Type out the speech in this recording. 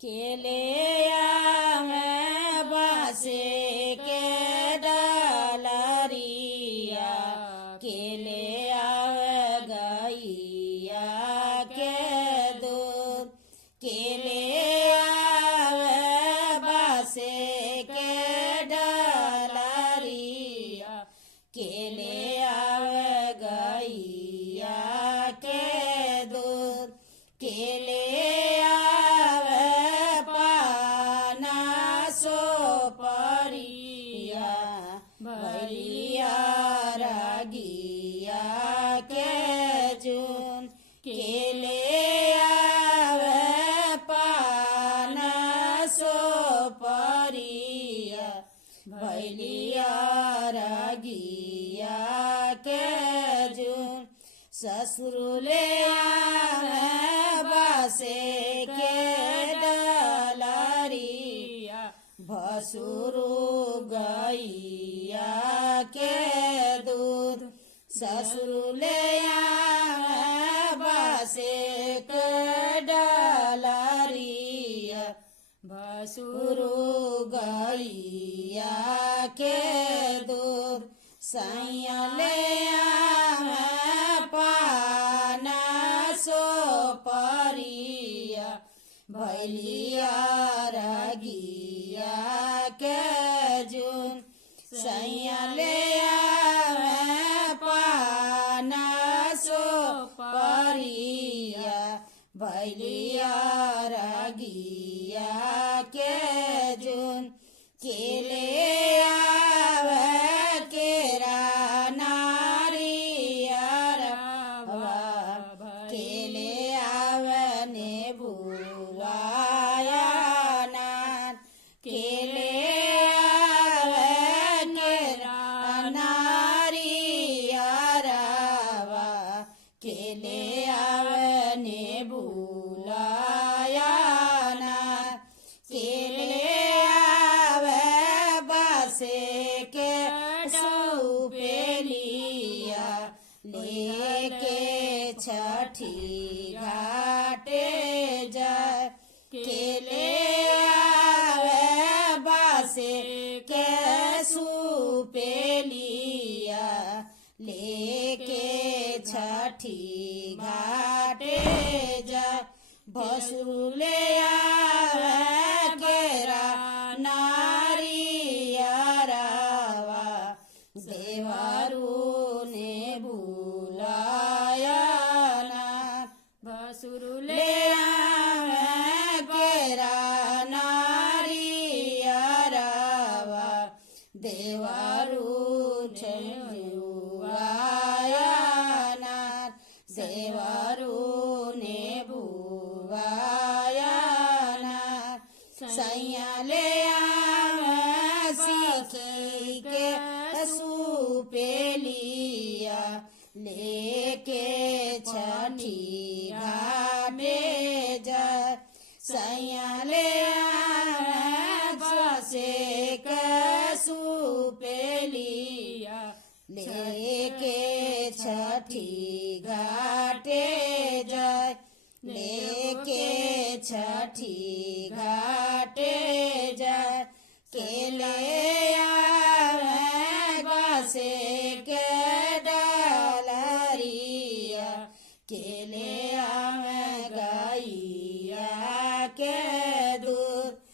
केले आवे बासे के डालरिया केले आवे गैया के दूध केले आवे बासे के डालरिया केले आवे गैया के दूध केले भैलिया रागिया के जून केले आवे पाना सो परिया भैलिया रागिया के जून ससुरुले आवे बासे के डलरिया भसुरु गैया के दूध ससुरुले आवे बासे के डलरिया भसुरु गैया के दूध सैयले आवे पाना सो परिया भैलिया रागिया के जून सैयले आवे पाना सो परिया भैलिया रागिया के जून केले आवे केरा नारिया रवा केले आवे नेबुआया नार केले आवे केरा नारिया रवा केले आवे नेबुआया नार केले आवे बासे के सुपेलिया लेके छठी घाटे जाए केले आवे बासे के सुपेलिया लेके छठी घाटे जाए भसुरुले आवे केरा नारिया रावा देवारू ने बुलाया ना भसुरुले आवे केरा नारिया रावा देवारू छुआया ना देवारू ने बुआया ना सैयले आवे सीखी के सुपेलिया लेके छठी घाटे जाए सैयले आवे बासे के सुपेलिया लेके छठी घाटे जाए लेके छठी घाटे जाए केले आवे बासे के डालरिया केले आवे गैया के दूध